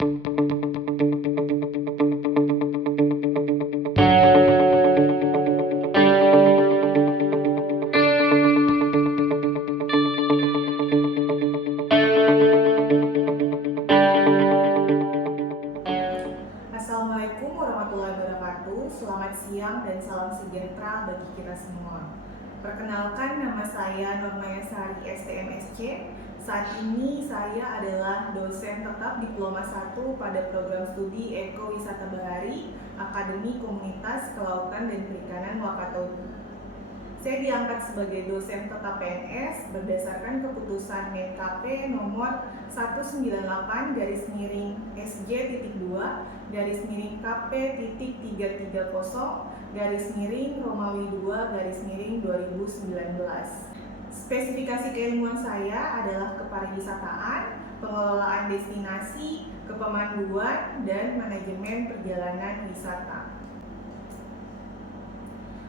Assalamualaikum warahmatullahi wabarakatuh. Selamat siang dan salam sejahtera bagi kita semua. Perkenalkan, nama saya Nurmaya Sari STMSC. Saat ini saya adalah dosen tetap Diploma 1 pada program studi Eko Wisata Bahari Akademi Komunitas Kelautan dan Perikanan Wakatobi. Saya diangkat sebagai dosen tetap PNS berdasarkan keputusan MENKP nomor 198-330-330-Romawi 2-2019. Spesifikasi keilmuan saya adalah kepariwisataan, pengelolaan destinasi, kepemanduan, dan manajemen perjalanan wisata.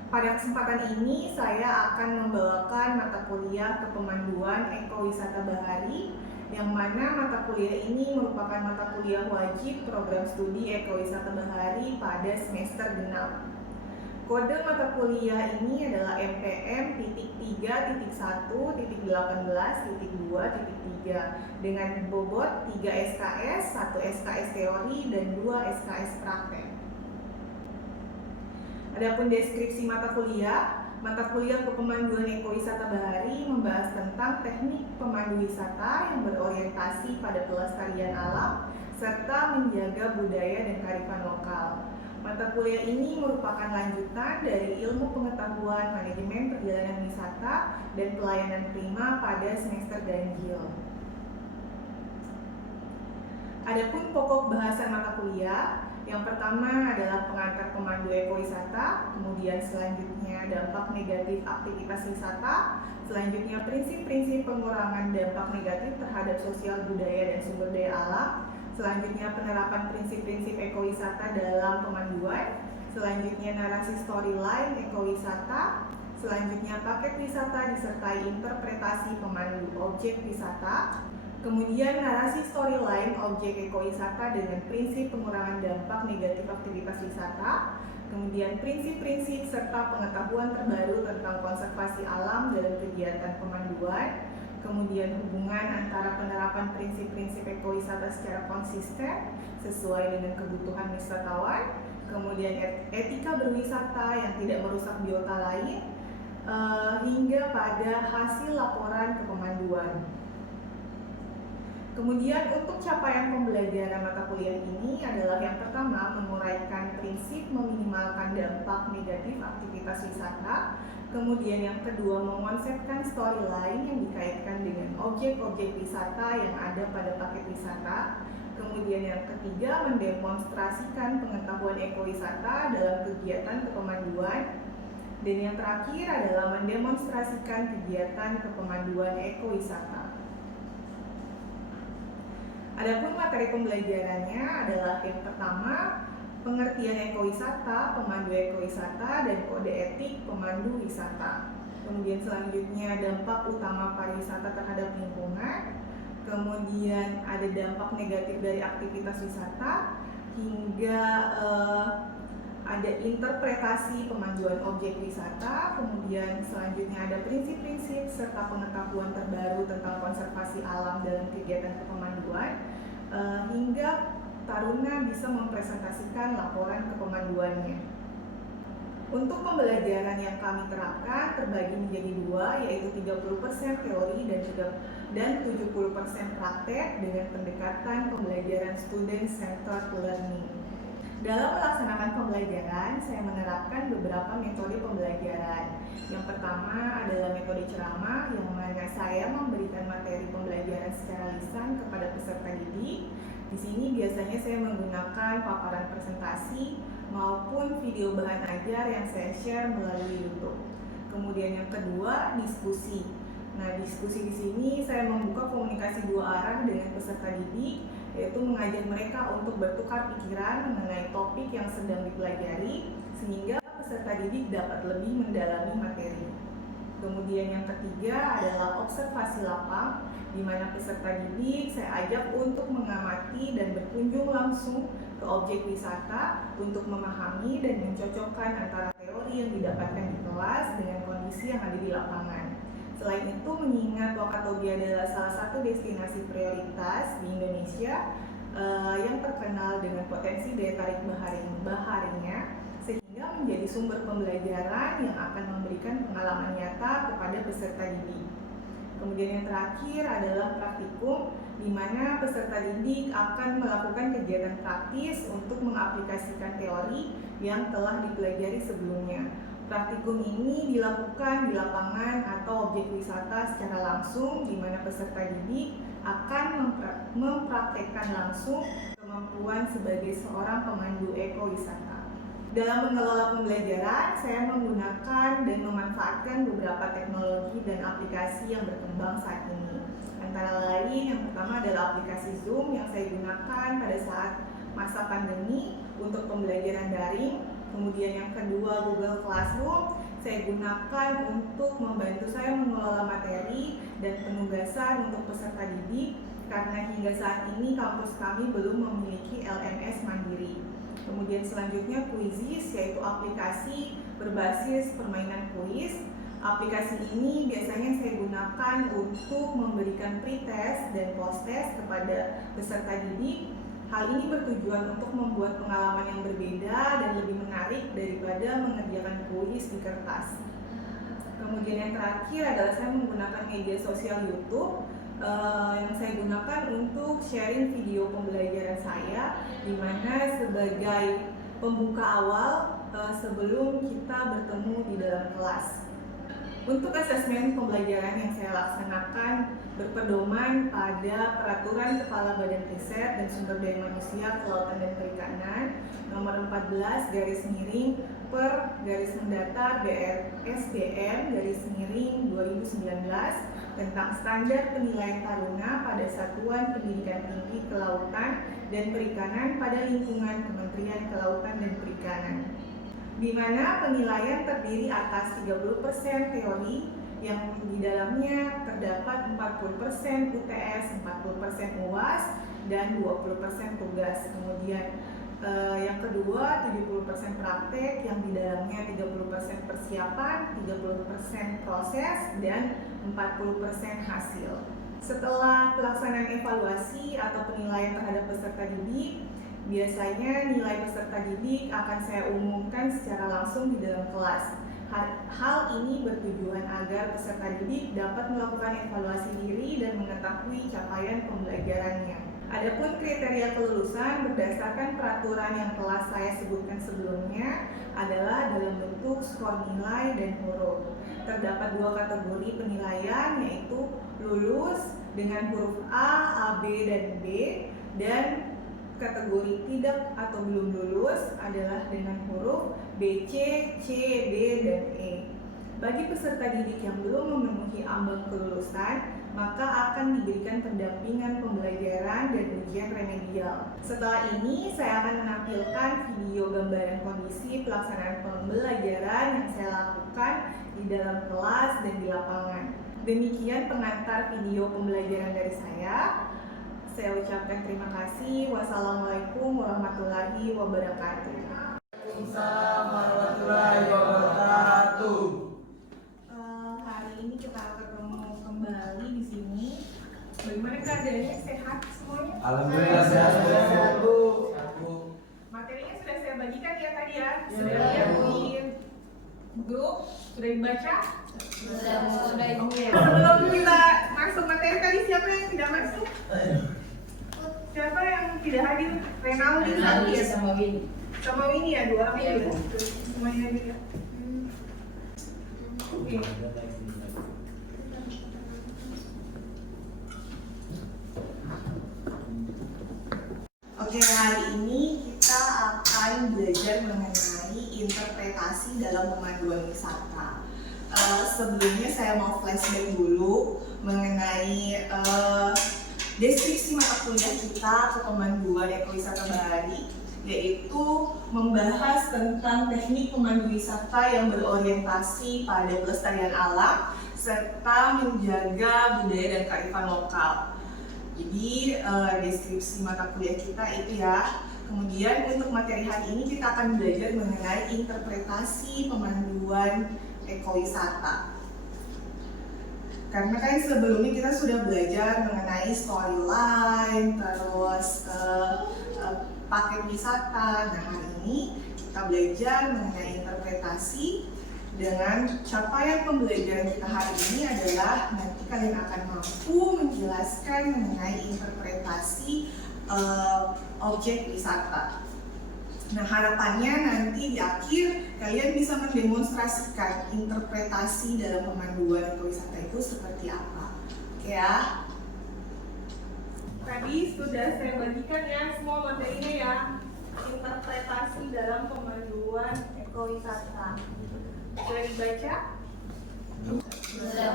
Pada kesempatan ini, saya akan membawakan mata kuliah kepemanduan ekowisata bahari, yang mana mata kuliah ini merupakan mata kuliah wajib program studi ekowisata bahari pada semester genap. Kode mata kuliah ini adalah MPM.3.1.18.2.3 dengan bobot 3 SKS, 1 SKS teori, dan 2 SKS praktek. Adapun deskripsi mata kuliah kepemanduan ekowisata bahari membahas tentang teknik pemandu wisata yang berorientasi pada pelestarian alam serta menjaga budaya dan kearifan lokal. Mata kuliah ini merupakan lanjutan dari ilmu pengetahuan manajemen perjalanan wisata dan pelayanan prima pada semester ganjil. Adapun pokok bahasan mata kuliah, yang pertama adalah pengantar pemandu ekowisata, kemudian selanjutnya dampak negatif aktivitas wisata, selanjutnya prinsip-prinsip pengurangan dampak negatif terhadap sosial budaya dan sumber daya alam, selanjutnya penerapan prinsip-prinsip ekowisata dalam pemanduan, selanjutnya narasi storyline ekowisata, selanjutnya paket wisata disertai interpretasi pemandu objek wisata, kemudian narasi storyline objek ekowisata dengan prinsip pengurangan dampak negatif aktivitas wisata, kemudian prinsip-prinsip serta pengetahuan terbaru tentang konservasi alam dalam kegiatan pemanduan, kemudian hubungan antara penerapan prinsip-prinsip ekowisata secara konsisten sesuai dengan kebutuhan wisatawan, kemudian etika berwisata yang tidak merusak biota lain, hingga pada hasil laporan kepemanduan. Kemudian untuk capaian pembelajaran mata kuliah ini adalah yang pertama, menguraikan prinsip meminimalkan dampak negatif aktivitas wisata. Kemudian yang kedua, mengonsepkan storyline yang dikaitkan dengan objek-objek wisata yang ada pada paket wisata. Kemudian yang ketiga, mendemonstrasikan pengetahuan ekowisata dalam kegiatan kepemanduan. Dan yang terakhir adalah mendemonstrasikan kegiatan kepemanduan ekowisata. Adapun materi pembelajarannya adalah yang pertama, pengertian ekowisata, pemandu ekowisata, dan kode etik pemandu wisata. Kemudian selanjutnya dampak utama pariwisata terhadap lingkungan. Kemudian ada dampak negatif dari aktivitas wisata, hingga ada interpretasi pemanduan objek wisata. Kemudian selanjutnya ada prinsip-prinsip serta pengetahuan terbaru tentang konservasi alam dalam kegiatan kepemanduan, hingga taruna bisa mempresentasikan laporan kepemanduannya. Untuk pembelajaran yang kami terapkan terbagi menjadi dua, yaitu 30% teori dan 70% praktek dengan pendekatan pembelajaran student centered learning. Dalam melaksanakan pembelajaran, saya menerapkan beberapa metode pembelajaran. Yang pertama adalah metode ceramah, yang mana saya memberikan materi pembelajaran secara lisan kepada peserta didik. Di sini biasanya saya menggunakan paparan presentasi maupun video bahan ajar yang saya share melalui YouTube. Kemudian yang kedua, diskusi. Nah, diskusi di sini saya membuka komunikasi dua arah dengan peserta didik, yaitu mengajak mereka untuk bertukar pikiran mengenai topik yang sedang dipelajari, sehingga peserta didik dapat lebih mendalami materi. Kemudian yang ketiga adalah observasi lapang, di mana peserta didik saya ajak untuk mengamati dan berkunjung langsung ke objek wisata untuk memahami dan mencocokkan antara teori yang didapatkan di kelas dengan kondisi yang ada di lapangan. Selain itu, mengingat Wakatobi adalah salah satu destinasi prioritas di Indonesia yang terkenal dengan potensi daya tarik baharinya, sehingga menjadi sumber pembelajaran yang akan memberikan pengalaman nyata kepada peserta didik. Kemudian yang terakhir adalah praktikum, di mana peserta didik akan melakukan kegiatan praktis untuk mengaplikasikan teori yang telah dipelajari sebelumnya. Praktikum ini dilakukan di lapangan atau objek wisata secara langsung, di mana peserta didik akan mempraktekkan langsung kemampuan sebagai seorang pemandu ekowisata. Dalam mengelola pembelajaran, saya menggunakan dan memanfaatkan beberapa teknologi dan aplikasi yang berkembang saat ini. Antara lain, yang pertama adalah aplikasi Zoom yang saya gunakan pada saat masa pandemi untuk pembelajaran daring. Kemudian yang kedua, Google Classroom saya gunakan untuk membantu saya mengelola materi dan penugasan untuk peserta didik, karena hingga saat ini kampus kami belum memiliki LMS mandiri. Kemudian selanjutnya Quizizz, yaitu aplikasi berbasis permainan kuis. Aplikasi ini biasanya saya gunakan untuk memberikan pretest dan post-test kepada peserta didik. Hal ini bertujuan untuk membuat pengalaman yang berbeda dan lebih menarik daripada mengerjakan kuis di kertas. Kemudian yang terakhir adalah saya menggunakan media sosial YouTube yang saya gunakan untuk sharing video pembelajaran saya, di mana sebagai pembuka awal sebelum kita bertemu di dalam kelas. Untuk asesmen pembelajaran yang saya laksanakan berpedoman pada Peraturan Kepala Badan Riset dan Sumber Daya Manusia Kelautan dan Perikanan nomor 14/per/mendatar BRSDM/2019 tentang standar penilaian taruna pada Satuan Pendidikan Tinggi Kelautan dan Perikanan pada lingkungan Kementerian Kelautan dan Perikanan, di mana penilaian terdiri atas 30% teori yang di dalamnya terdapat 40% UTS, 40% UAS, dan 20% tugas. Kemudian yang kedua 70% praktek yang di dalamnya 30% persiapan, 30% proses, dan 40% hasil. Setelah pelaksanaan evaluasi atau penilaian terhadap peserta didik, biasanya nilai peserta didik akan saya umumkan secara langsung di dalam kelas. Hal ini bertujuan agar peserta didik dapat melakukan evaluasi diri dan mengetahui capaian pembelajarannya. Adapun kriteria kelulusan berdasarkan peraturan yang telah saya sebutkan sebelumnya adalah dalam bentuk skor nilai dan huruf. Terdapat dua kategori penilaian, yaitu lulus dengan huruf A, AB, dan B, dan kategori tidak atau belum lulus adalah dengan huruf B, C, D, dan E. Bagi peserta didik yang belum memenuhi ambang kelulusan, maka akan diberikan pendampingan pembelajaran dan ujian remedial. Setelah ini, saya akan menampilkan video gambaran kondisi pelaksanaan pembelajaran yang saya lakukan di dalam kelas dan di lapangan. Demikian pengantar video pembelajaran dari saya. Saya ucapkan terima kasih. Wassalamualaikum warahmatullahi wabarakatuh. Waalaikumsalam warahmatullahi wabarakatuh. Hari ini kita ketemu kembali di sini. Bagaimana keadaannya? Sehat semuanya? Alhamdulillah sehat semuanya, Bu. Materinya sudah saya bagikan ya tadi ya. Ya, Sudah lihat di grup, sudah dibaca? Sudah Oke. Sebelum kita masuk materi tadi, siapa yang tidak masuk? Siapa yang tidak hadir? Renaldi ya? sama Winnie. Sama Winnie ya, dua orang ini ya? Semuanya hadir ya? Oke. Oke, hari ini kita akan belajar mengenai interpretasi dalam pemanduan wisata. Sebelumnya saya mau flashback dulu mengenai deskripsi mata kuliah kita ke pemanduan ekowisata bahari. yaitu membahas tentang teknik pemandu wisata yang berorientasi pada pelestarian alam serta menjaga budaya dan kearifan lokal. Jadi deskripsi mata kuliah kita itu ya. Kemudian untuk materi hari ini kita akan belajar mengenai interpretasi pemanduan ekowisata. Karena kan sebelumnya kita sudah belajar mengenai storyline, terus paket wisata. Nah hari ini kita belajar mengenai interpretasi. Dengan capaian pembelajaran kita hari ini adalah nanti kalian akan mampu menjelaskan mengenai interpretasi objek wisata. Nah harapannya nanti di akhir kalian bisa mendemonstrasikan interpretasi dalam pemanduan ekowisata itu seperti apa. Oke ya. Tadi sudah saya bagikan ya semua materinya ya. Interpretasi dalam pemanduan ekowisata. Sudah dibaca? Sudah.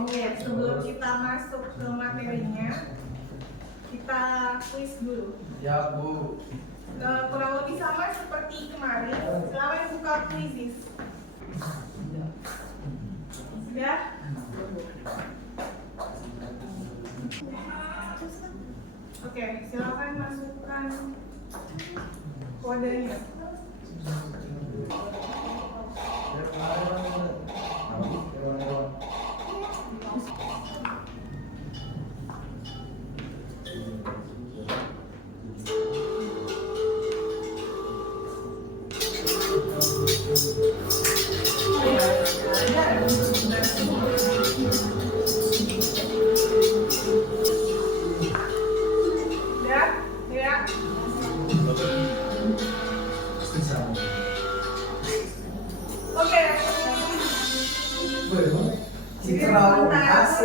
Oke, sebelum kita masuk ke materinya, kita kuis dulu. Ya Bu. Kurang lebih sama seperti kemarin. Silakan buka kuisis. Sudah? Oke, silakan masukkan kodenya.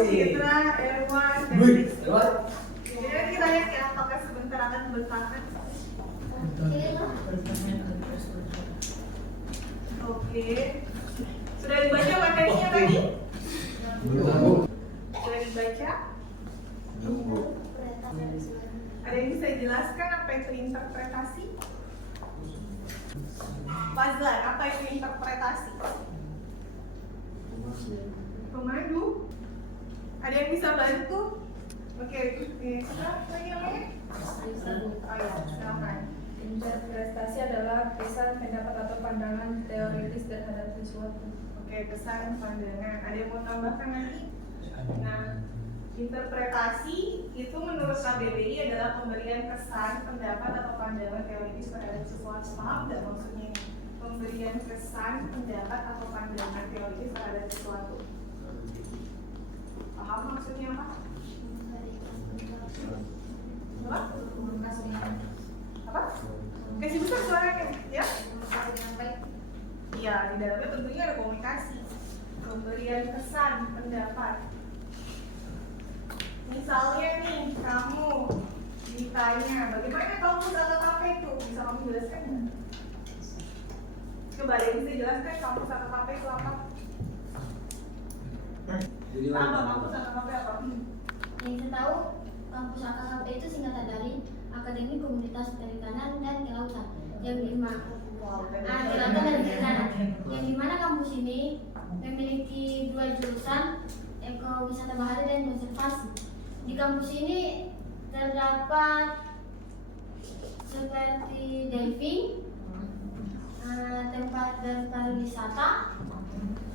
Citra, Erwan, dan Rizky. Jadi kita lihat ya apakah sebentar akan bertahan. Oke. Sudah dibaca materinya tadi? Sudah dibaca? Ada yang bisa jelaskan apa itu interpretasi? Fazlan, apa itu interpretasi? Pemandu. Ada yang bisa bantu? Oke, siapa lagi namanya? Oh ya, silakan. Interpretasi adalah pesan, pendapat atau pandangan teoritis terhadap sesuatu. Oke, pesan, pandangan. Ada yang mau tambahkan lagi? Nah, interpretasi itu menurut KBBI adalah pemberian kesan, pendapat atau pandangan teoritis terhadap sesuatu. Paham nggak maksudnya ini? Pemberian kesan, pendapat atau pandangan teoritis terhadap sesuatu. Paham maksudnya apa? Apa? Kasih besar suaranya, ya? Iya, di dalamnya tentunya ada komunikasi. Pemberian kesan, pendapat. Misalnya nih, kamu ditanya, bagaimana kampus atau kafe itu? Bisa kamu jelaskan nggak? Coba ada yang bisa jelaskan kampus atau kafe itu apa? Apa kampus atau kafe apa? Yang saya tahu, kampus AKKP itu singkatan dari Akademi Komunitas Perikanan dan Kelautan. Yang kelautan dan perikanan. Yang dimana kampus ini memiliki 2 jurusan, ekowisata bahari dan konservasi. Di kampus ini terdapat seperti diving, tempat berpariwisata,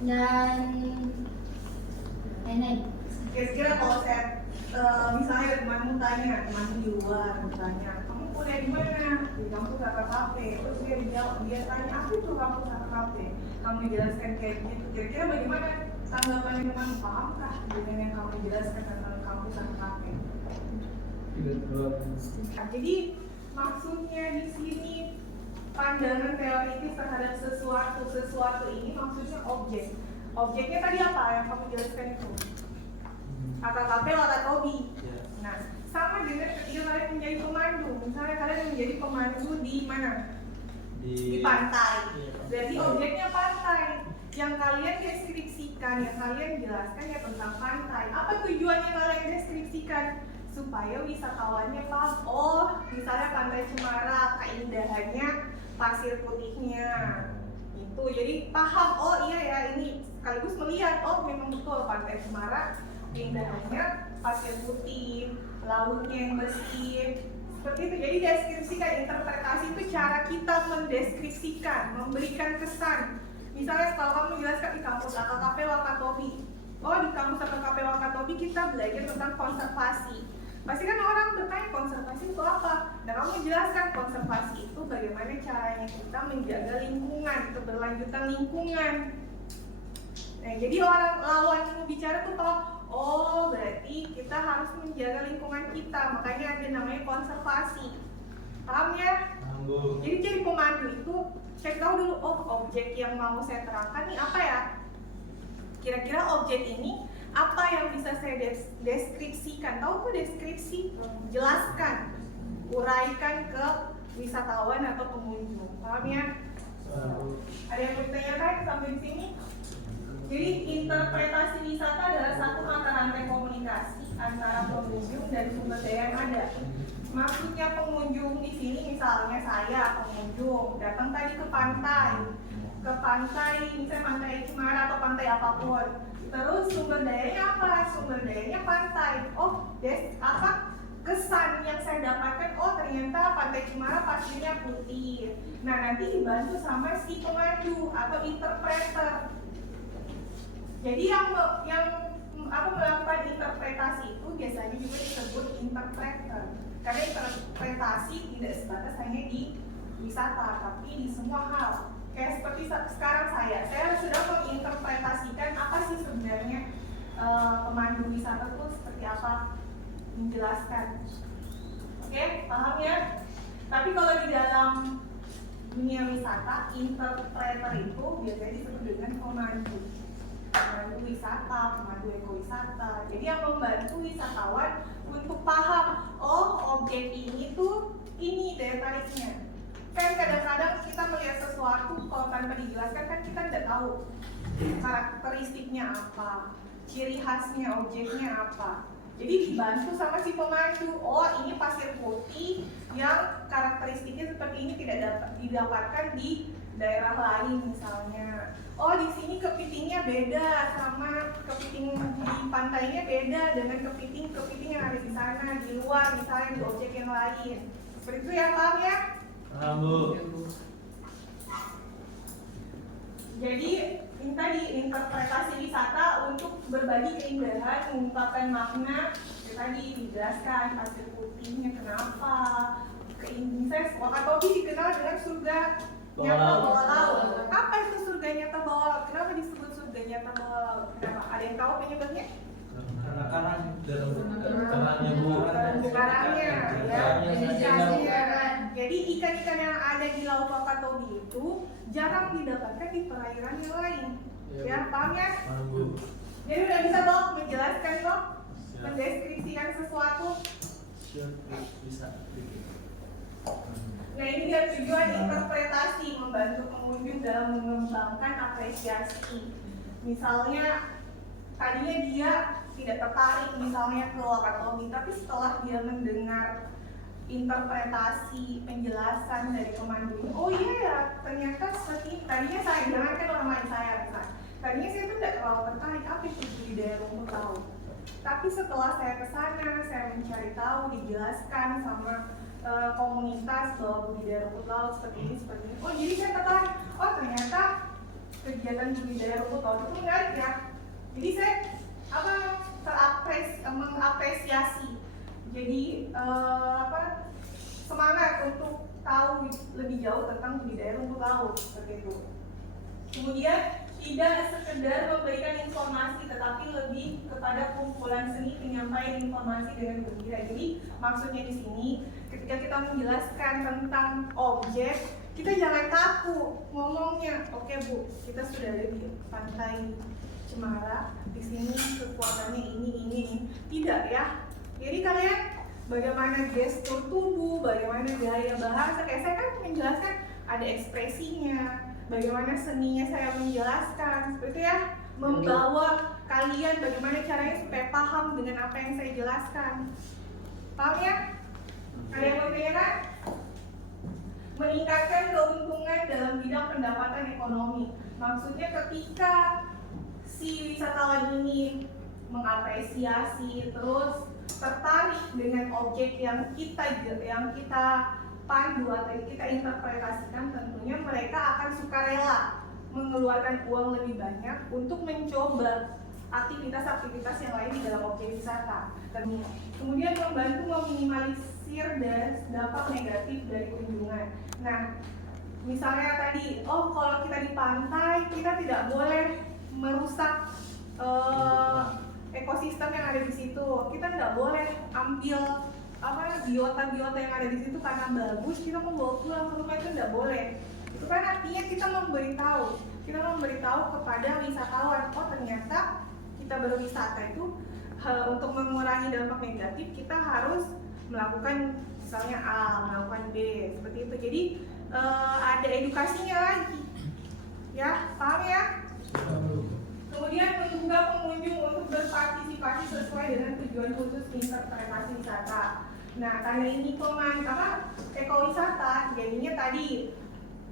dan lain-lain. Kira-kira kalau saya misalnya temanmu tanya, temanmu di luar tanya, kamu kuliah di mana? Di kampus atau kafe? Terus dia dijawab, dia tanya, aku tuh kampus atau kafe? Kamu jelaskan kayak gitu. Kira-kira bagaimana tanggapan teman? Pahamkah dengan yang kamu jelaskan tentang kampus atau kafe? Nah, jadi maksudnya di sini pandangan teoritis terhadap sesuatu ini maksudnya objek. Objeknya tadi apa yang kamu jelaskan itu? AKKP latar hobi. Nah, sama dengan ketika kalian menjadi pemandu. Misalnya kalian menjadi pemandu di mana? Di pantai. Jadi objeknya pantai. Yang kalian deskripsikan, yang kalian jelaskan ya tentang pantai. Apa tujuannya kalian deskripsikan? supaya wisatawannya paham, oh misalnya Pantai Cemara keindahannya pasir putihnya itu, jadi paham, oh iya ya ini, sekaligus melihat, oh memang betul Pantai Cemara keindahannya pasir putih, lautnya yang bersih, seperti itu. Jadi deskripsikan, interpretasi itu cara kita mendeskripsikan, memberikan kesan. Misalnya kalau kamu menjelaskan di kampus AKKP Wakatobi, oh di kampus AKKP Wakatobi kita belajar tentang konservasi. Pasti kan orang bertanya konservasi itu apa? Nah kamu menjelaskan konservasi itu bagaimana caranya kita menjaga lingkungan, keberlanjutan lingkungan. Nah jadi orang lawan yang mau bicara tuh tahu, oh berarti kita harus menjaga lingkungan kita, makanya ada namanya konservasi. Paham ya? Jadi jadi pemandu itu cek tahu dulu, oh objek yang mau saya terangkan nih apa ya? Kira-kira objek ini apa yang bisa saya deskripsikan? Tahu tuh deskripsi, jelaskan, uraikan ke wisatawan atau pengunjung. Paham ya? Ada yang bertanyakan sampai di sini? Jadi interpretasi wisata adalah satu mata rantai komunikasi antara pengunjung dan sumber daya yang ada. Maksudnya pengunjung di sini misalnya saya pengunjung datang tadi ke pantai misalnya Pantai Cemara atau pantai apapun. Terus sumber dayanya apa? Sumber dayanya pantai. Oh, kesan yang saya dapatkan, oh ternyata Pantai Cemara pasirnya putih. Nah nanti dibantu sama si pemandu atau interpreter. Jadi yang aku melakukan interpretasi itu biasanya juga disebut interpreter. Karena interpretasi tidak sebatas hanya di wisata, tapi di semua hal. Kayak seperti sekarang saya sudah menginterpretasikan apa sih sebenarnya pemandu wisata itu seperti apa, menjelaskan. Oke, paham ya? Tapi kalau di dalam dunia wisata, interpreter itu biasanya disebut dengan pemandu wisata, pemandu ekowisata. Jadi yang membantu wisatawan untuk paham, oh objek ini tuh ini daya tariknya. Kan kadang-kadang kita melihat sesuatu kalau tanpa dijelaskan kan kita tidak tahu karakteristiknya apa, ciri khasnya objeknya apa. Jadi dibantu sama si pemandu, oh ini pasir putih yang karakteristiknya seperti ini tidak dapat didapatkan di daerah lain misalnya. Oh di sini kepitingnya beda sama kepiting di pantainya beda dengan kepiting yang ada di sana di luar misalnya di objek yang lain. Seperti itu ya, paham ya? Paham Bu. Jadi ini tadi interpretasi wisata untuk berbagi keindahan, mengungkapkan makna. Tadi dijelaskan pasir putihnya kenapa. Misalnya Wakatobi dikenal dengan surga nyata bawah laut. Apa itu surga nyata bawah laut? Kenapa disebut surga nyata bawah laut? Kenapa? Ada yang tahu penyebabnya? Karena karangnya Bu. Karangnya, ya. Karangnya. Jadi ikan-ikan yang ada di laut Wakatobi itu jarang didapatkan di perairan yang lain. Ya, paham ya? Paham Bu. Jadi udah bisa dong menjelaskan dong, mendeskripsikan sesuatu. Bisa. Nah ini dia tujuan interpretasi, membantu pengunjung dalam mengembangkan apresiasi. Misalnya tadinya dia tidak tertarik misalnya ke Wakatobi, tapi setelah dia mendengar interpretasi penjelasan dari pemandu, oh iya ya ternyata seperti tadinya saya jangankan orang lain saya misalnya. Tadinya saya tuh tidak terlalu tertarik apa itu budidaya rumput laut. Tapi setelah saya kesana, saya mencari tahu, dijelaskan sama komunitas bahwa budidaya rumput laut seperti ini. Oh jadi saya tertarik. Oh ternyata kegiatan budidaya rumput laut itu menarik ya. Jadi saya mengapresiasi. Jadi semangat untuk tahu lebih jauh tentang budidaya rumput laut seperti itu. Kemudian tidak sekedar memberikan informasi, tetapi lebih kepada kumpulan seni penyampaian informasi dengan gembira. Jadi maksudnya di sini, ketika kita menjelaskan tentang objek, kita jangan kaku ngomongnya. Oke Bu, kita sudah ada di Pantai Cemara. Di sini kekuatannya ini. Tidak ya. Jadi kalian bagaimana gestur tubuh, bagaimana gaya bahasa. Kayak saya kan menjelaskan ada ekspresinya. Bagaimana seninya saya menjelaskan, seperti itu ya, membawa kalian bagaimana caranya supaya paham dengan apa yang saya jelaskan. Paham ya? Ada yang mau ditanyakan? Meningkatkan keuntungan dalam bidang pendapatan ekonomi. Maksudnya ketika si wisatawan ini mengapresiasi terus tertarik dengan objek yang kita pandu atau kita interpretasikan, tentunya mereka akan sukarela mengeluarkan uang lebih banyak untuk mencoba aktivitas-aktivitas yang lain di dalam objek wisata. Kemudian membantu meminimalisir dampak negatif dari kunjungan. Nah, misalnya tadi, kalau kita di pantai kita tidak boleh merusak ekosistem yang ada di situ. Kita tidak boleh ambil biota-biota yang ada di situ karena bagus kita mau bawa pulang ke rumah, itu tidak boleh. Itu kan artinya kita memberitahu kepada wisatawan, ternyata kita berwisata itu untuk mengurangi dampak negatif kita harus melakukan misalnya A, melakukan B, seperti itu. Jadi ada edukasinya lagi, ya, paham ya? Kemudian menggugah pengunjung untuk berpartisipasi sesuai dengan tujuan khusus interpretasi wisata. Nah, karena ini ekowisata, jadinya tadi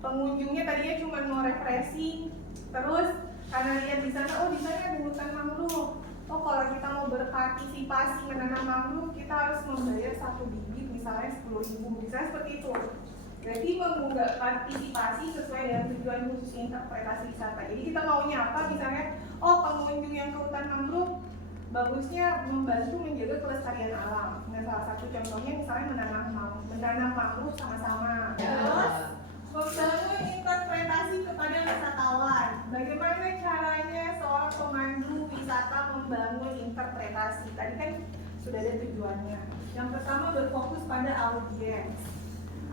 pengunjungnya tadinya cuma mau refreshing, terus karena lihat di sana, di sana ada hutan mangrove. Kalau kita mau berpartisipasi menanam mangrove, kita harus membayar 1 bibit misalnya 10.000, misalnya seperti itu. Berarti mengunggah partisipasi sesuai dengan tujuan khusus interpretasi wisata. Jadi kita maunya apa? Misalnya, pengunjung yang ke hutan mangrove bagusnya membantu menjaga kelestarian alam. Nah, salah satu contohnya misalnya menanam mangrove sama-sama. Terus membangun interpretasi kepada wisatawan. Bagaimana caranya seorang pemandu wisata membangun interpretasi? Tadi kan sudah ada tujuannya. Yang pertama berfokus pada audiens.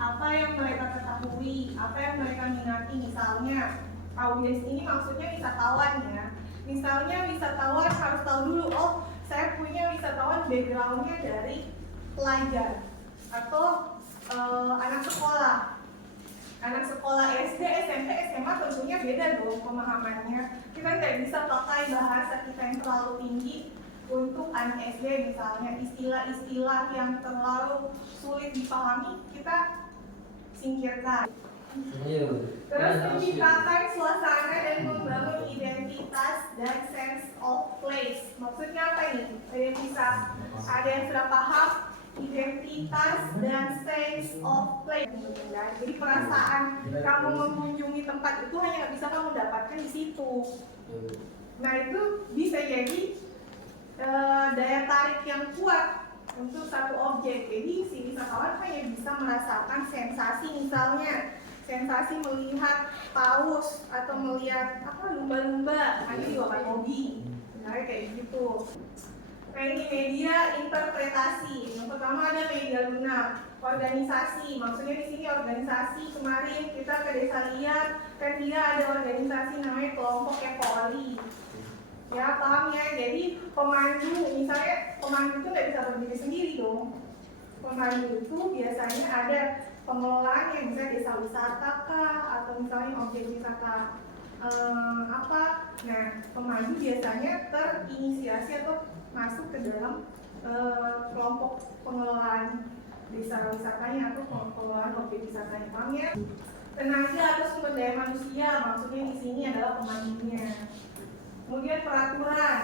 Apa yang mereka ketahui, apa yang mereka minati. Misalnya audiens ini maksudnya wisatawan ya. Misalnya wisatawan harus tahu dulu, saya punya wisatawan backgroundnya dari pelajar atau anak sekolah SD, SMP, SMA tentunya beda dong pemahamannya. Kita nggak bisa pakai bahasa kita yang terlalu tinggi untuk anak SD, misalnya istilah-istilah yang terlalu sulit dipahami kita singkirkan. Terus menciptakan suasana dan membangun identitas dan sense of place. Maksudnya apa ini? Ada yang sudah paham identitas dan sense of place. Jadi perasaan kamu mengunjungi tempat itu hanya bisa kamu dapatkan di situ. Nah, itu bisa jadi daya tarik yang kuat untuk satu objek. Jadi si wisatawan hanya bisa merasakan sensasi, misalnya sensasi melihat paus atau melihat lumba-lumba hanya di Wakatobi, kayak gitu. Nah, ini media interpretasi. Yang pertama ada media lunak, organisasi. Maksudnya di sini organisasi. Kemarin kita ke desa lihat kan dia ada organisasi namanya kelompok ekoli. Ya, paham ya? Jadi pemandu, misalnya pemandu itu nggak bisa berdiri sendiri dong. Pemandu itu biasanya ada pengelolaan yang bisa desa wisata kah, atau misalnya objek wisata Nah, pemandu biasanya terinisiasi atau masuk ke dalam kelompok pengelolaan desa wisatanya atau pengelolaan objek wisatanya. Paham ya? Tenaga atau sumber daya manusia, maksudnya di sini adalah pemandunya. Kemudian peraturan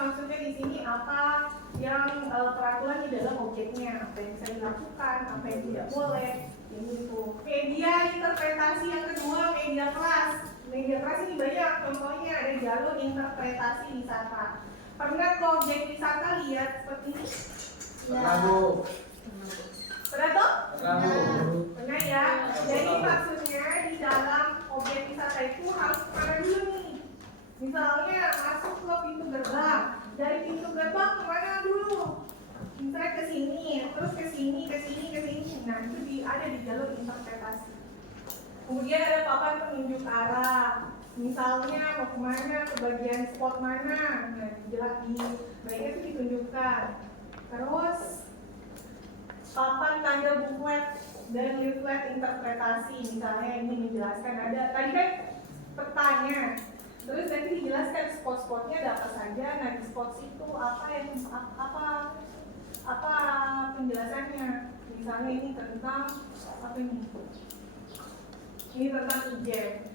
maksudnya di sini apa yang peraturan di dalam objeknya, apa yang bisa dilakukan, apa yang tidak boleh, gitu. Media interpretasi yang kedua, media kelas. Media kelas ini banyak, contohnya ada jalur interpretasi wisata. Pernah ke objek wisata lihat seperti ini? Pernah, Bu. Pernah toh? Pernah, Bu. Pernah ya. Jadi maksudnya di dalam objek wisata itu harus kemana dulu nih? Misalnya masuk ke pintu gerbang, dari pintu gerbang kemana dulu? Misalnya ke sini, terus ke sini. Nah, itu ada di jalur interpretasi. Kemudian ada papan penunjuk arah. Misalnya mau kemana, ke bagian spot mana, nah di baiknya itu ditunjukkan. Terus papan tanda buklet dan leaflet interpretasi. Misalnya ini menjelaskan ada tadi kan petanya. Terus nanti dijelaskan spot-spotnya ada apa saja. Nah, di spot situ apa Misalnya ini tentang apa ini? Ini tentang Ijen.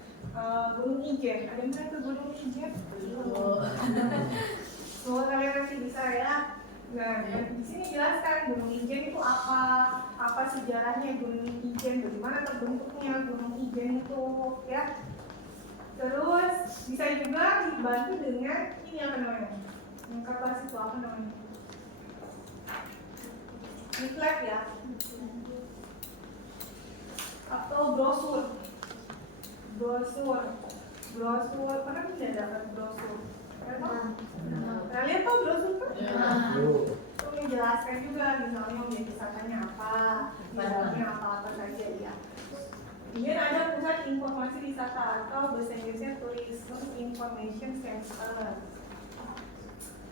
Gunung Ijen. Ada yang tahu Gunung Ijen? Semua kalian nanti bisa ya. Nah, di sini jelaskan Gunung Ijen itu apa sejarahnya Gunung Ijen, bagaimana terbentuknya Gunung Ijen itu, ya. Terus bisa juga dibantu dengan ini apa namanya? Yang kata itu apa namanya? Leaflet ya, atau brosur. Pernah tidak dapat brosur? Kalian tahu brosur kan? Itu menjelaskan juga misalnya objek wisatanya apa, misalnya apa saja ya. Kemudian ada pusat informasi wisata atau bahasa Inggrisnya Tourism Information Center.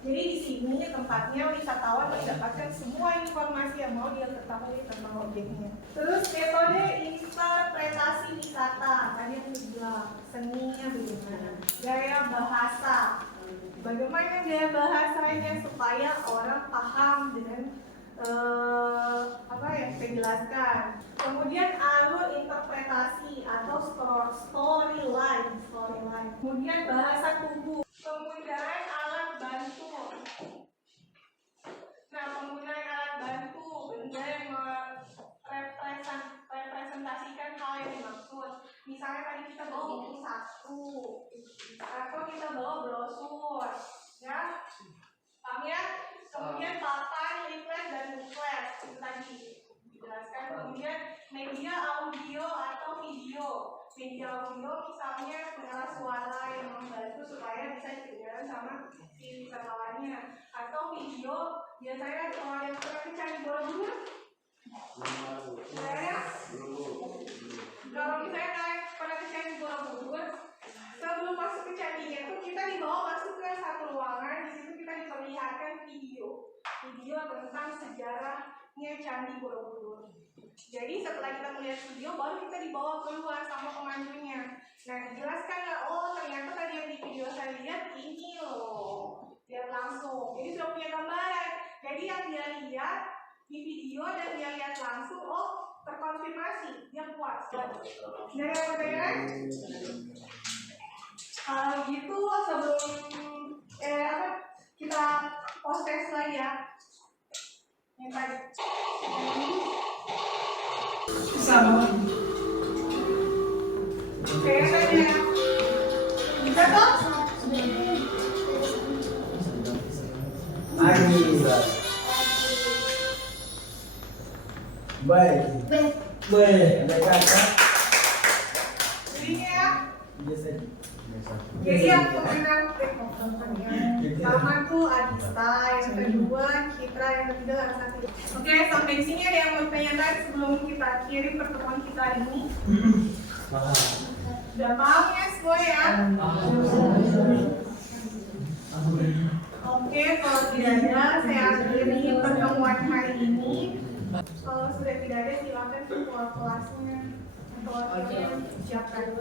Jadi di sini tempatnya wisatawan mendapatkan semua informasi yang mau dia ketahui tentang objeknya. Terus metode interpretasi wisata, tadi yang dibilang seninya bagaimana, gaya bahasa, bagaimana gaya bahasanya supaya orang paham dengan apa yang saya jelaskan. Kemudian alur interpretasi atau storyline. Kemudian bahasa tubuh, penggunaan alat bantu. Nah, penggunaan alat bantu benda yang merepresentasikan hal yang dimaksud. Misalnya tadi kita bawa buku saku atau kita bawa brosur, ya, paham ya? Kemudian papan, leaflet, dan booklet itu tadi dijelaskan. Kemudian media audio atau video. Media audio misalnya pengeras suara yang membantu supaya bisa didengar sama si wisatawannya. Atau video biasanya kalau yang pernah ke Candi Borobudur, saya kalau misalnya kalian pernah ke Candi Borobudur, sebelum masuk ke candinya itu kita dibawa masuk ke satu ruangan. Di situ kita diperlihatkan video tentang sejarahnya Candi Borobudur. Jadi setelah kita melihat video, baru kita dibawa keluar sama pemandunya. Nah, dijelaskan lah, oh ternyata tadi yang di video saya lihat ini loh, lihat langsung. Jadi sudah punya gambaran. Jadi yang dia lihat di video dan dia lihat langsung, oh terkonfirmasi, dia puas. Nah, yang pertanyaan? Kalau gitu sebelum kita post test lagi ya. Yang tadi. Sama. Saya tanya. Bisa toh? Baik. Baik kakak. Jadinya ya. Biasa. Jadi yang pemenang pertama tuh Adista, yang kedua Citra, yang ketiga Larasati. Oke, sampai di sini ada yang mau tanyakan sebelum kita akhiri pertemuan kita ini. Udah paham ya semua ya? Oke, kalau tidak ada, saya akhiri pertemuan hari ini. Kalau sudah tidak ada, silakan keluar kelasnya. Atau siapkan.